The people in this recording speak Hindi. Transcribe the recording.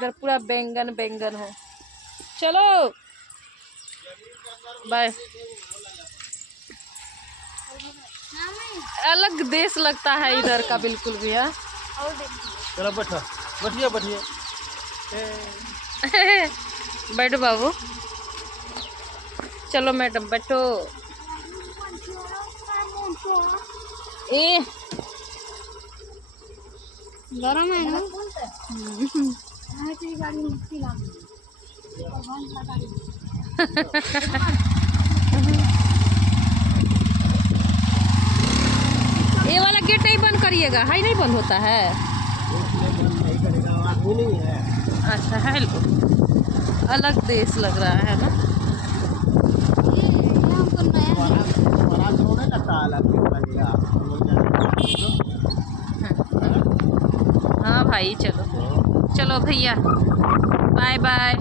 इधर पूरा बैंगन बैंगन है। चलो बाय। अलग देश लगता है इधर का बिल्कुल भी। है चलो बैठो, बैठिए बैठिए। बैठो बाबू, चलो मैडम बैठो। ए गरम है ना। ये वाला गेट नहीं बंद करिएगा, हाई नहीं बंद होता है। अच्छा है, अलग देश लग रहा है ना। हाँ भाई चलो, चलो भैया बाय बाय।